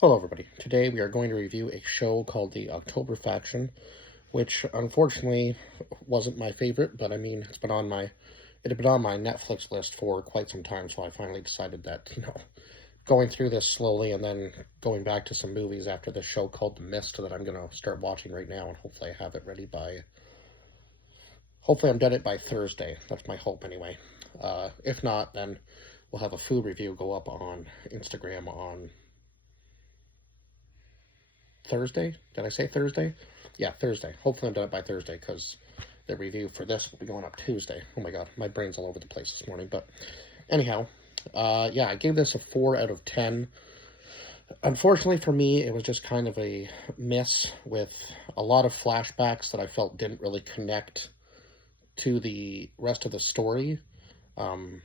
Hello, everybody. Today we are going to review a show called The October Faction, which unfortunately wasn't my favorite, but I mean it had been on my Netflix list for quite some time, so I finally decided that going through this slowly and then going back to some movies after this show called The Mist that I'm gonna start watching right now, and hopefully I have it ready by hopefully I'm done it by Thursday. That's my hope anyway. If not, then we'll have a food review go up on Instagram on Thursday. Did I say Thursday? Yeah, Thursday. Hopefully I'm done it by Thursday because the review for this will be going up Tuesday. Oh my god, my brain's all over the place this morning. But anyhow, yeah, I gave this a 4 out of 10. Unfortunately for me, it was just kind of a miss with a lot of flashbacks that I felt didn't really connect to the rest of the story. Um,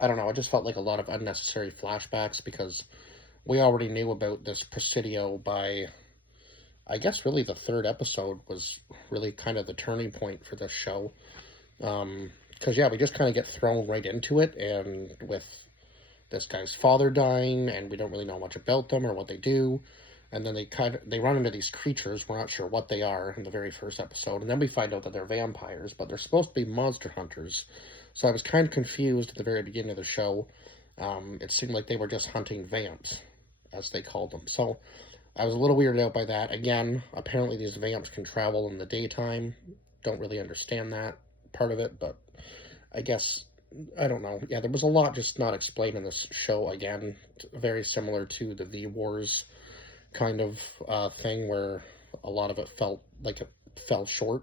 I don't know, I just felt like a lot of unnecessary flashbacks because we already knew about this Presidio by, I guess, really the third episode was really kind of the turning point for this show. Yeah, we just kind of get thrown right into it, and with this guy's father dying, and we don't really know much about them or what they do. And then they run into these creatures. We're not sure what they are in the very first episode, and then we find out that they're vampires, but they're supposed to be monster hunters. So I was kind of confused at the very beginning of the show. It seemed like they were just hunting vamps, as they called them. So I was a little weirded out by that. Again, apparently these vamps can travel in the daytime. Don't really understand that part of it, but I guess, I don't know. Yeah, there was a lot just not explained in this show again. Very similar to the V Wars kind of thing where a lot of it felt like it fell short.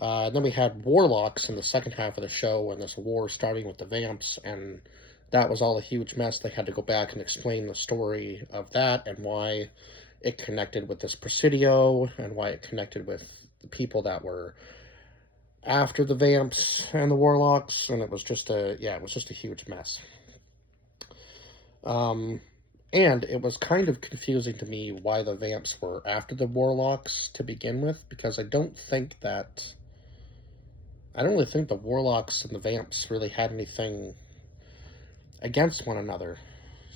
Then we had warlocks in the second half of the show, and this war starting with the vamps, and that was all a huge mess. They had to go back and explain the story of that and why it connected with this Presidio and why it connected with the people that were after the vamps and the warlocks, and it was just a huge mess. And it was kind of confusing to me why the vamps were after the warlocks to begin with, because I don't really think the warlocks and the vamps really had anything against one another.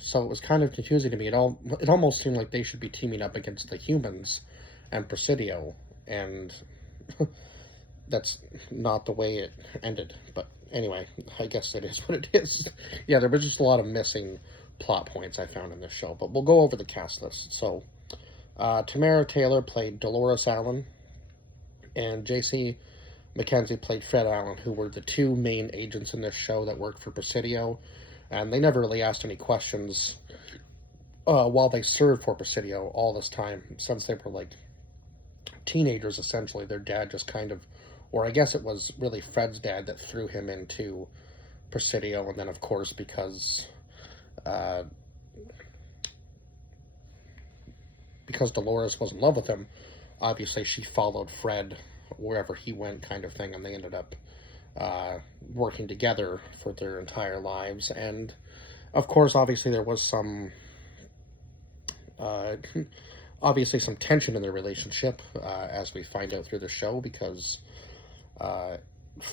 So it was kind of confusing to me. It almost seemed like they should be teaming up against the humans and Presidio, and that's not the way it ended. But anyway, I guess it is what it is. Yeah, there was just a lot of missing plot points I found in this show, but we'll go over the cast list. So, Tamara Taylor played Dolores Allen, and J.C. Mackenzie played Fred Allen, who were the two main agents in this show that worked for Presidio, and they never really asked any questions while they served for Presidio all this time, since they were like teenagers essentially. Their dad just kind of, or I guess it was really Fred's dad that threw him into Presidio, and then of course uh, because Dolores was in love with him, obviously she followed Fred wherever he went, kind of thing, and they ended up working together for their entire lives. And of course, obviously there was uh, some tension in their relationship, as we find out through the show, because uh,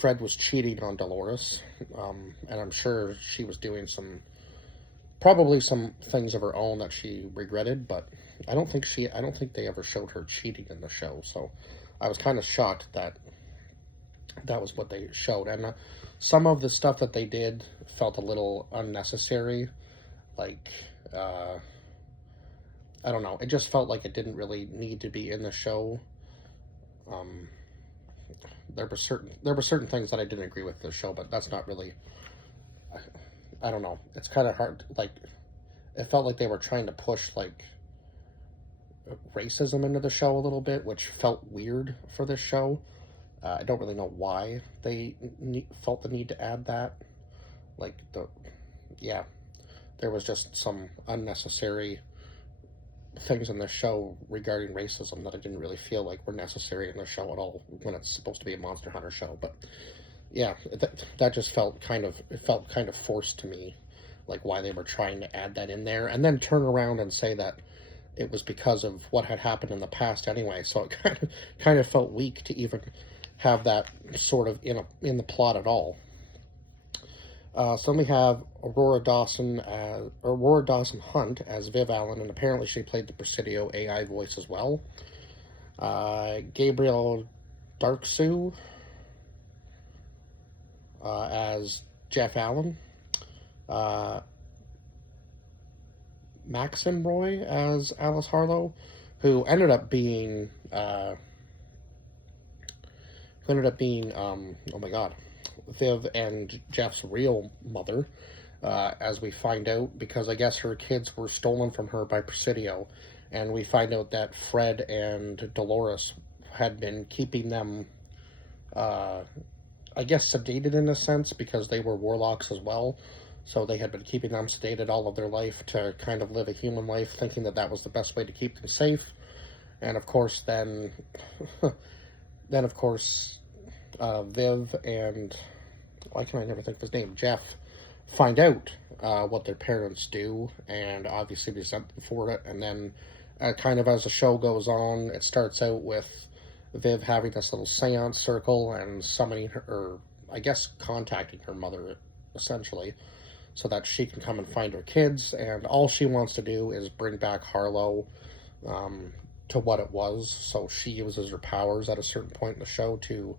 Fred was cheating on Dolores, and I'm sure she was doing probably some things of her own that she regretted, but I don't think they ever showed her cheating in the show. So I was kind of shocked that that was what they showed, and some of the stuff that they did felt a little unnecessary. Like, I don't know, it just felt like it didn't really need to be in the show. Um, there were certain things that I didn't agree with in the show, but that's not really. I don't know. It's kind of hard. Like, it felt like they were trying to push like racism into the show a little bit, which felt weird for this show. I don't really know why they felt the need to add that. Like yeah, there was just some unnecessary things in the show regarding racism that I didn't really feel like were necessary in the show at all when it's supposed to be a Monster Hunter show. But yeah, that just felt kind of forced to me, like why they were trying to add that in there, and then turn around and say that it was because of what had happened in the past anyway. So it kind of felt weak to even have that sort of in the plot at all. So then we have Aurora Dawson Hunt as Viv Allen, and apparently she played the Presidio AI voice as well. Gabriel Darksu as Jeff Allen. Uh, Maxim Roy as Alice Harlow, who ended up being oh my god, Viv and Jeff's real mother, as we find out, because I guess her kids were stolen from her by Presidio, and we find out that Fred and Dolores had been keeping them, I guess, sedated in a sense, because they were warlocks as well. So they had been keeping them sedated all of their life to kind of live a human life, thinking that that was the best way to keep them safe. And of course, then of course, Viv and why can I never think of his name? Jeff find out what their parents do, and obviously resent them for it. And then, kind of as the show goes on, it starts out with Viv having this little seance circle and summoning her, or I guess contacting her mother, essentially, so that she can come and find her kids. And all she wants to do is bring back Harlow to what it was. So she uses her powers at a certain point in the show to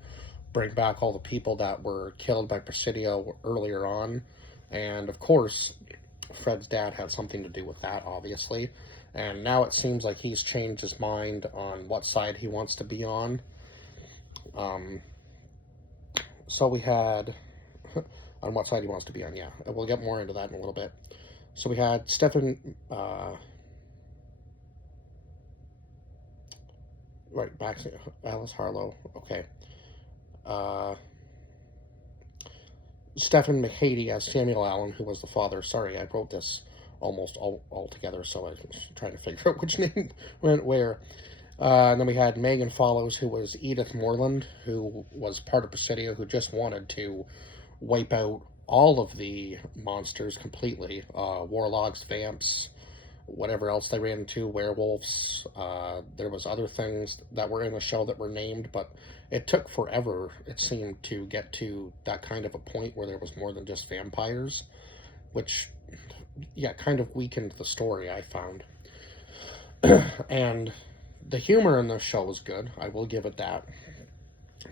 bring back all the people that were killed by Presidio earlier on. And of course, Fred's dad had something to do with that, obviously. And now it seems like he's changed his mind on what side he wants to be on. So we had on what side he wants to be on, yeah. We'll get more into that in a little bit. So we had Stephen, right, Max, Alice Harlow, okay. Stephen McHady as Samuel Allen, who was the father. Sorry, I wrote this almost all together, so I was trying to figure out which name went where. And then we had Megan Follows, who was Edith Moreland, who was part of Presidio, who just wanted to wipe out all of the monsters completely. Warlocks, vamps, whatever else they ran into, werewolves. There was other things that were in the show that were named, but it took forever, it seemed, to get to that kind of a point where there was more than just vampires, which, yeah, kind of weakened the story, I found. And the humor in the show was good, I will give it that,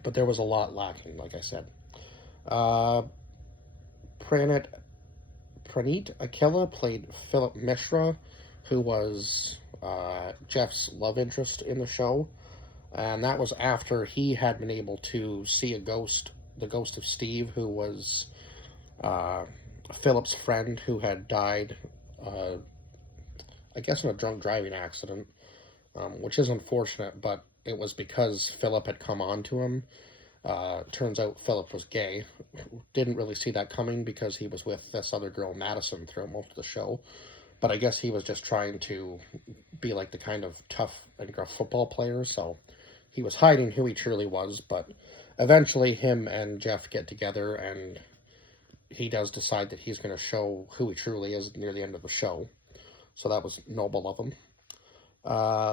but there was a lot lacking, like I said. Praneet Akilla played Philip Mishra, who was Jeff's love interest in the show. And that was after he had been able to see a ghost, the ghost of Steve, who was Philip's friend who had died, I guess in a drunk driving accident, which is unfortunate, but it was because Philip had come on to him. Turns out Philip was gay. Didn't really see that coming because he was with this other girl, Madison, throughout most of the show. But I guess he was just trying to be like the kind of tough and gruff football player, so he was hiding who he truly was. But eventually him and Jeff get together, and he does decide that he's going to show who he truly is near the end of the show. So that was noble of him.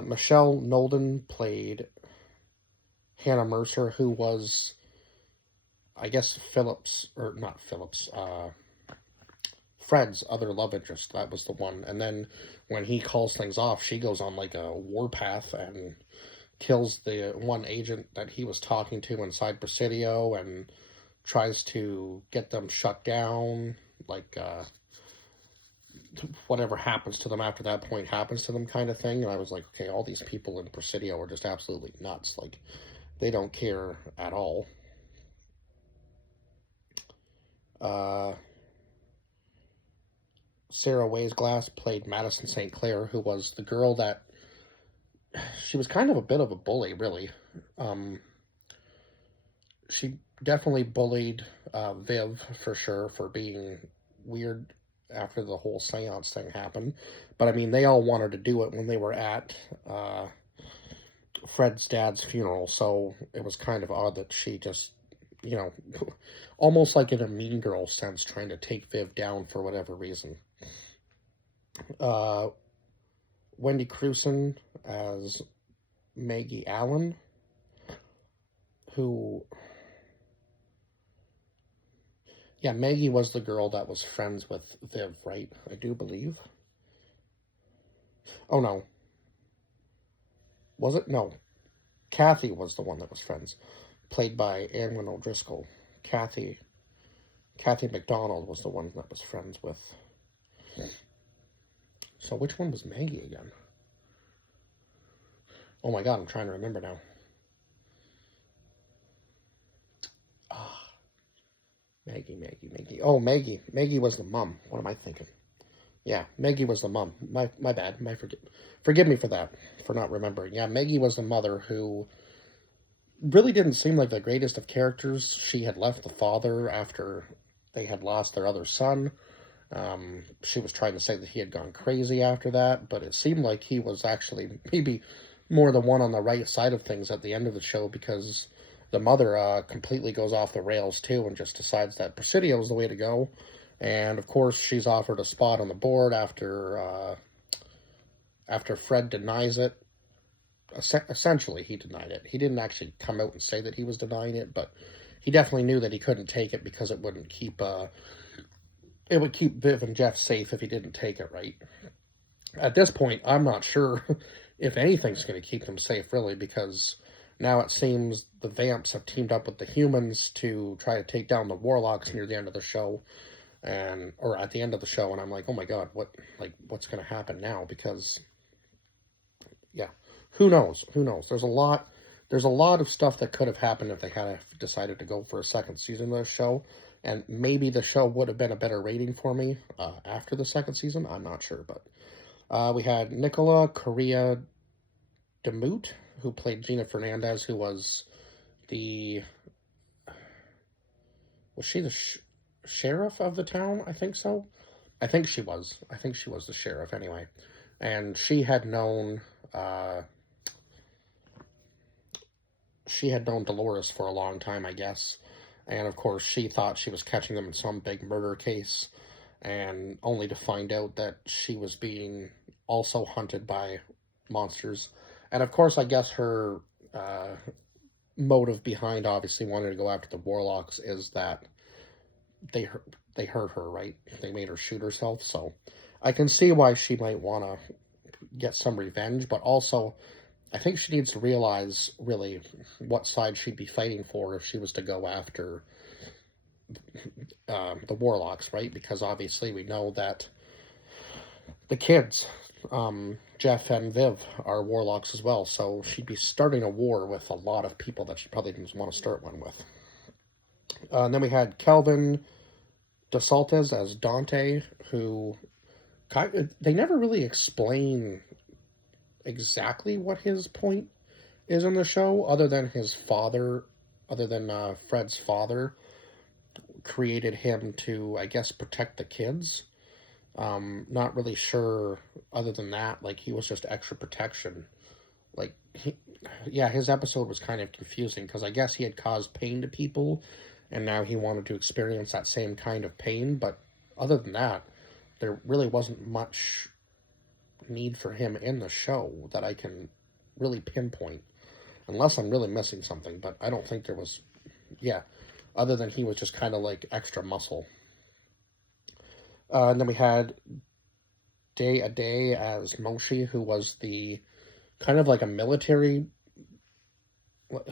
Michelle Nolden played Hannah Mercer, who was, I guess, Fred's other love interest. That was the one. And then when he calls things off, she goes on like a warpath and kills the one agent that he was talking to inside Presidio and tries to get them shut down. Like, whatever happens to them after that point happens to them, kind of thing. And I was like, okay, all these people in Presidio are just absolutely nuts. Like, they don't care at all. Sarah Waysglass played Madison St. Clair, who was the girl that, she was kind of a bit of a bully, really. She definitely bullied Viv, for sure, for being weird after the whole seance thing happened. But, I mean, they all wanted to do it when they were at Fred's dad's funeral, so it was kind of odd that she just, you know, almost like in a Mean Girl sense, trying to take Viv down for whatever reason. Wendy Crewson as Maggie Allen, Yeah, Maggie was the girl that was friends with Viv, right? I do believe. Oh, no. Was it? No. Kathy was the one that was friends, played by Anne O'Driscoll. Kathy McDonald was the one that was friends with. So which one was Maggie again? Oh my god, I'm trying to remember now. Ah, Maggie. Oh, Maggie. Maggie was the mom. What am I thinking? Yeah, Maggie was the mom. My bad. Forgive me for that, for not remembering. Yeah, Maggie was the mother who really didn't seem like the greatest of characters. She had left the father after they had lost their other son. She was trying to say that he had gone crazy after that, but it seemed like he was actually maybe more the one on the right side of things at the end of the show, because the mother completely goes off the rails too and just decides that Presidio is the way to go. And of course, she's offered a spot on the board after Fred denies it. Essentially, he denied it. He didn't actually come out and say that he was denying it, but he definitely knew that he couldn't take it because it would keep Viv and Jeff safe if he didn't take it, right? At this point, I'm not sure if anything's going to keep them safe, really, because now it seems the Vamps have teamed up with the humans to try to take down the Warlocks near the end of the show, or at the end of the show, and I'm like, oh my god, what's going to happen now? Because, yeah, who knows? Who knows? There's a lot of stuff that could have happened if they had decided to go for a second season of the show, and maybe the show would have been a better rating for me after the second season. I'm not sure, but we had Nicola Correa Demoot, who played Gina Fernandez, who was the... Was she the sheriff of the town? I think so. I think she was. I think she was the sheriff anyway. And she had known Dolores for a long time, I guess. And of course, she thought she was catching them in some big murder case, and only to find out that she was being also hunted by monsters. And of course, I guess her motive behind obviously wanting to go after the Warlocks is that they hurt her, right? They made her shoot herself, so I can see why she might want to get some revenge, but also I think she needs to realize, really, what side she'd be fighting for if she was to go after the Warlocks, right? Because obviously we know that the kids, Jeff and Viv, are Warlocks as well, so she'd be starting a war with a lot of people that she probably didn't want to start one with. And then we had Kelvin DeSaltes as Dante, who they never really explain exactly what his point is in the show, other than Fred's father created him to, I guess, protect the kids. Not really sure other than that, like, he was just extra protection. Like, his episode was kind of confusing, because I guess he had caused pain to people, and now he wanted to experience that same kind of pain, but other than that, there really wasn't much need for him in the show that I can really pinpoint, unless I'm really missing something, but I don't think there was, other than he was just kind of like extra muscle. And then we had Day a Day as Moshe, who was the kind of like a military,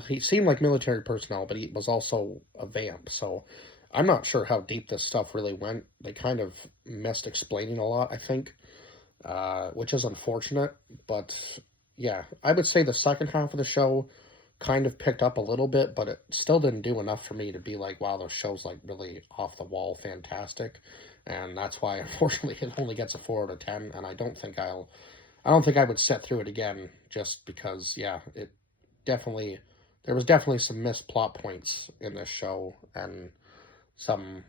he seemed like military personnel, but he was also a vamp, so I'm not sure how deep this stuff really went. They kind of missed explaining a lot, I think, which is unfortunate, but yeah, I would say the second half of the show kind of picked up a little bit, but it still didn't do enough for me to be like, wow, the show's like really off the wall fantastic, and that's why, unfortunately, it only gets a 4 out of 10, and I don't think I would sit through it again, just because, there was definitely some missed plot points in this show, and some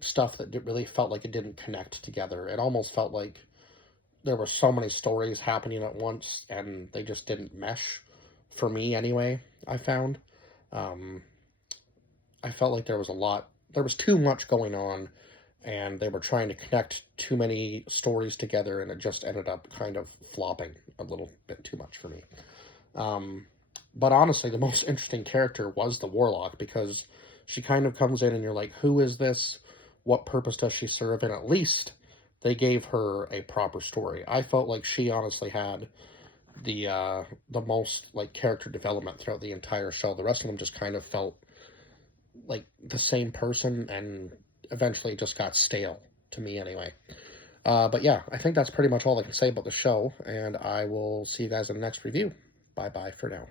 stuff that really felt like it didn't connect together. It almost felt like there were so many stories happening at once, and they just didn't mesh, for me anyway, I found. I felt like there was too much going on, and they were trying to connect too many stories together, and it just ended up kind of flopping a little bit too much for me. But honestly, the most interesting character was the Warlock, because she kind of comes in and you're like, who is this? what purpose does she serve, and at least they gave her a proper story. I felt like she honestly had the most like character development throughout the entire show. The rest of them just kind of felt like the same person, and eventually just got stale to me anyway. But yeah, I think that's pretty much all I can say about the show, and I will see you guys in the next review. Bye bye for now.